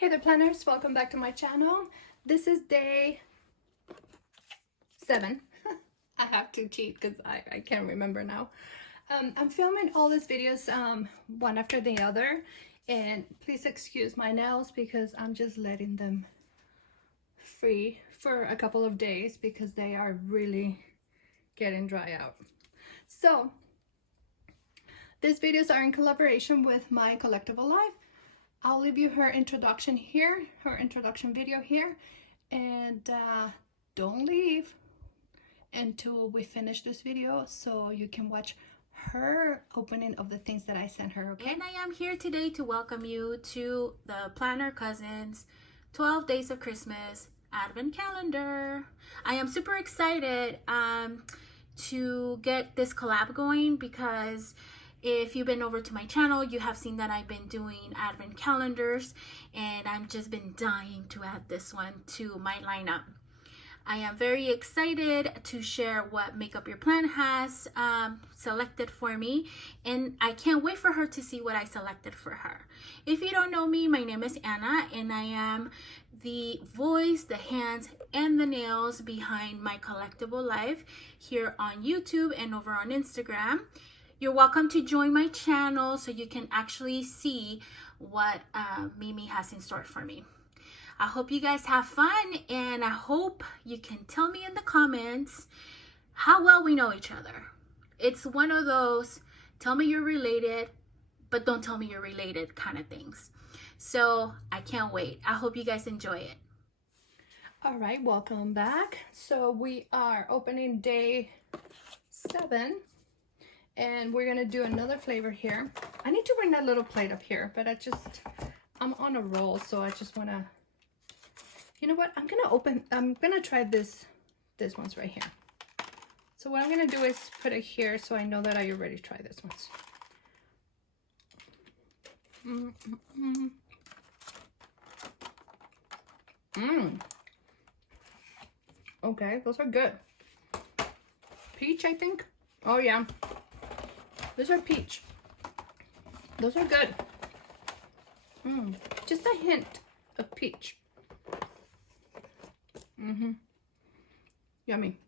Hey there planners, welcome back to my channel. This is day 7. I have to cheat because I can't remember now. I'm filming all these videos one after the other, and please excuse my nails because I'm just letting them free for a couple of days because they are really getting dry out. So these videos are in collaboration with my collectible life. I'll leave you her introduction here, her introduction video here, and don't leave until we finish this video so you can watch her opening of the things that I sent her, okay? And I am here today to welcome you to the Planner Cousins 12 Days of Christmas Advent Calendar. I am super excited to get this collab going because if you've been over to my channel, you have seen that I've been doing advent calendars, and I've just been dying to add this one to my lineup. I am very excited to share what Make Up Your Plan has selected for me, and I can't wait for her to see what I selected for her. If you don't know me, my name is Anna, and I am the voice, the hands, and the nails behind my collectible life here on YouTube and over on Instagram. You're welcome to join my channel so you can actually see what Mimi has in store for me. I hope you guys have fun, and I hope you can tell me in the comments how well we know each other. It's one of those tell me you're related, but don't tell me you're related kind of things. So I can't wait. I hope you guys enjoy it. All right, welcome back. So we are opening day 7. And we're gonna do another flavor here. I need to bring that little plate up here, but I'm on a roll, so I just wanna, you know what? I'm gonna try this one's right here. So what I'm gonna do is put it here so I know that I already tried this ones. Okay, those are good. Peach, I think. Oh yeah. Those are peach. Those are good. Just a hint of peach. Yummy.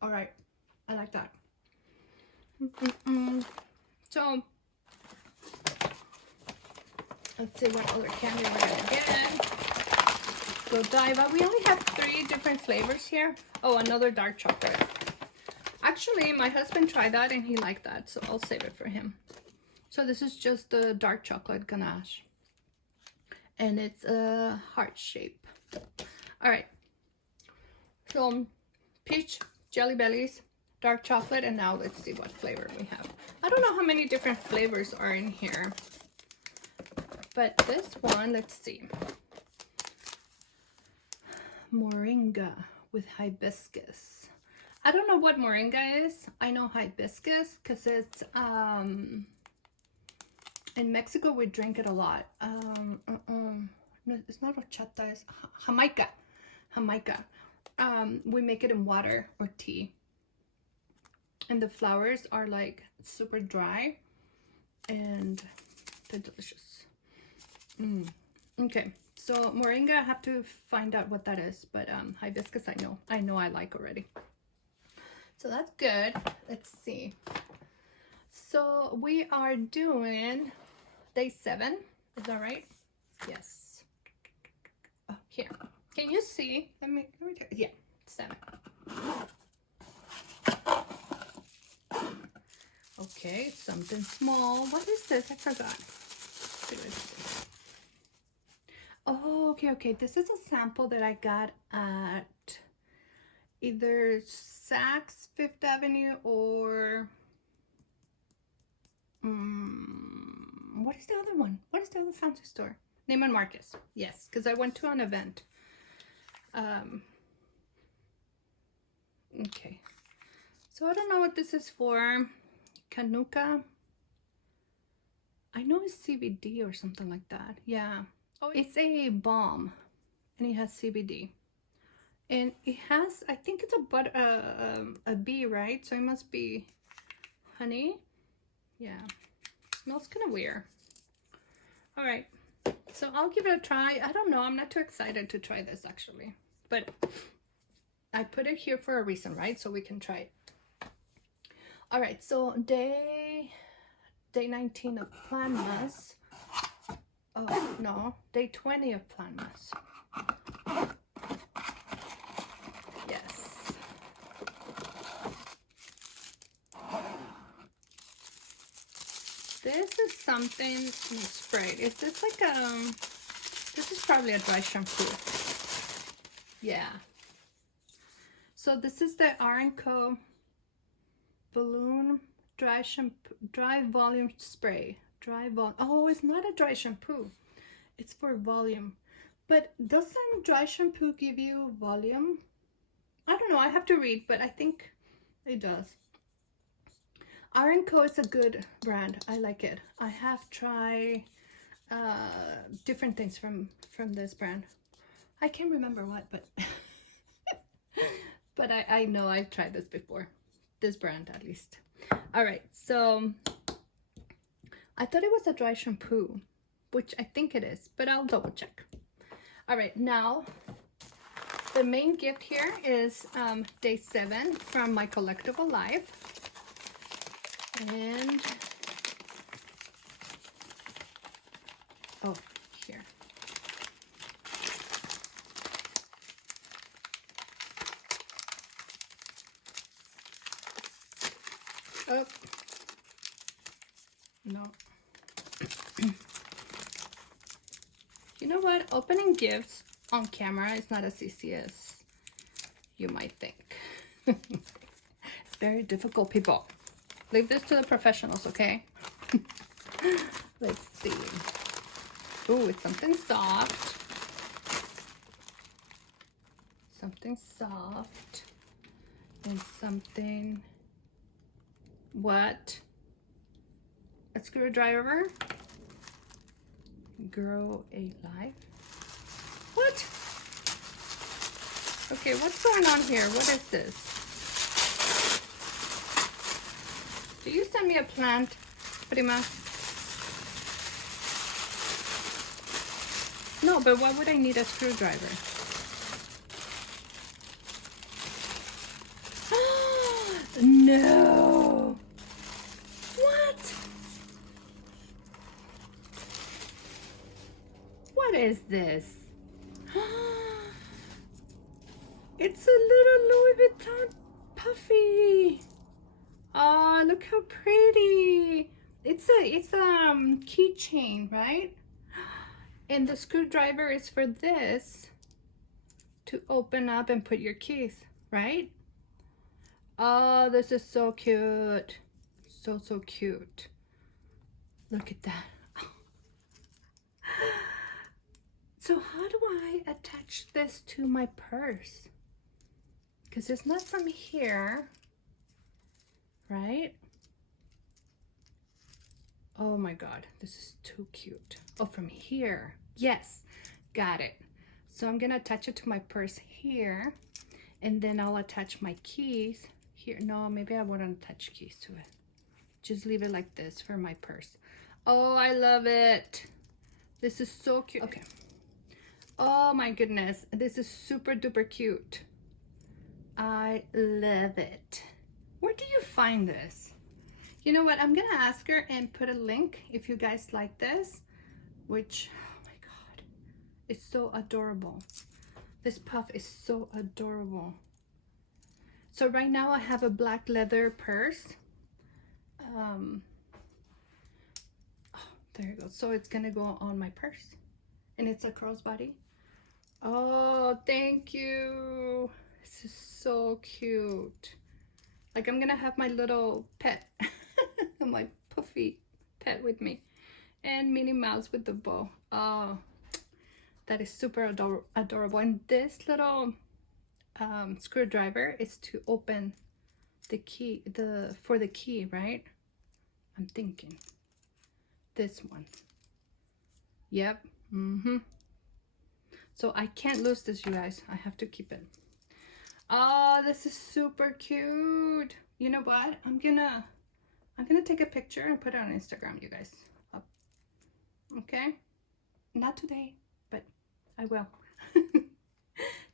All right. I like that. So, let's see what other candy we're gonna get. Godiva. We only have 3 different flavors here. Oh, another dark chocolate. Actually, my husband tried that and he liked that, so I'll save it for him. So this is just the dark chocolate ganache. And it's a heart shape. All right. So peach, jelly bellies, dark chocolate, and now let's see what flavor we have. I don't know how many different flavors are in here. But this one, let's see. Moringa with hibiscus. I don't know what moringa is. I know hibiscus because it's in Mexico we drink it a lot. No, it's not horchata, it's jamaica. Jamaica. We make it in water or tea. And the flowers are like super dry and they're delicious. Okay, so moringa, I have to find out what that is, but hibiscus I know I like already. So that's good. Let's see. So we are doing day 7. Is that right? Yes. Oh, here. Can you see? Let me yeah, 7. Okay, something small. What is this? I forgot. Oh, okay. This is a sample that I got at either Saks Fifth Avenue or what is the other one? What is the other fancy store? Neiman Marcus. Yes, because I went to an event. Okay. So I don't know what this is for. Kanuka. I know it's CBD or something like that. Yeah. Oh, it's a balm and it has CBD. And it has, I think it's a bee, right? So it must be honey. Yeah. Smells kind of weird. All right. So so I'll give it a try. I don't know, I'm not too excited to try this actually, but I put it here for a reason, right? So we can try it. All right, so day 19 of PLANMAS. Oh no, day 20 of PLANMAS. Yes. This is something sprayed. Is this like this is probably a dry shampoo. Yeah. So this is the R&Co balloon dry shampoo, dry volume spray. Oh, it's not a dry shampoo. It's for volume. But doesn't dry shampoo give you volume? I don't know. I have to read, but I think it does. R&Co is a good brand. I like it. I have tried different things from this brand. I can't remember what, but but I know I've tried this before. This brand at least. All right, so I thought it was a dry shampoo, which I think it is, but I'll double check. All right, now the main gift here is day 7 from my collectible life. And oh, here. Oh, no. You know what? Opening gifts on camera is not as easy as you might think. It's very difficult, people. Leave this to the professionals, okay? Let's see. Ooh, it's something soft. Something soft. And something... What? A screwdriver? Grow a life? What? Okay, what's going on here? What is this? Do you send me a plant, Prima? No, but why would I need a screwdriver? No! What? What is this? It's a little Louis Vuitton puffy. Oh, look how pretty. It's a keychain, right? And the screwdriver is for this to open up and put your keys, right? Oh, this is so cute. So cute. Look at that. So how do I attach this to my purse? Because it's not from here, right? Oh my God, this is too cute. Oh, from here. Yes, got it. So I'm gonna attach it to my purse here, and then I'll attach my keys here. No, maybe I wouldn't attach keys to it. Just leave it like this for my purse. Oh, I love it. This is so cute. Okay. Oh my goodness, this is super duper cute. I love it. Where do you find this? You know what, I'm gonna ask her and put a link if you guys like this, which, oh my God, it's so adorable. This puff is so adorable. So right now I have a black leather purse. Oh, there you go. So it's gonna go on my purse, and it's a crossbody. Oh, thank you. This is so cute. Like, I'm gonna have my little pet, my puffy pet with me, and Minnie Mouse with the bow. Oh, that is super adorable. And this little screwdriver is to open the key, for the key, right? I'm thinking this one. Yep. So I can't lose this, you guys. I have to keep it. Oh, this is super cute. You know what? I'm gonna take a picture and put it on Instagram, you guys. Okay? not today, but I will.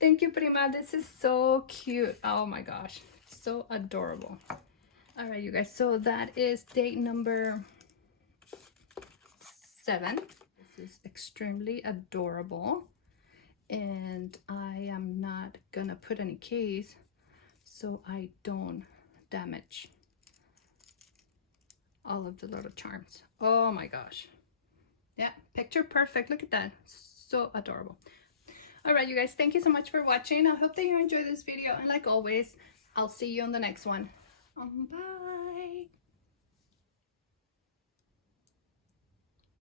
Thank you, Prima. This is so cute. Oh my gosh, so adorable. All right, you guys, so that is date number 7. This is extremely adorable, and I am not gonna put any keys so I don't damage all of the little charms. Oh my gosh. Yeah, picture perfect. Look at that. So adorable. All right, you guys, thank you so much for watching. I hope that you enjoyed this video, and like always, I'll see you on the next one. Bye.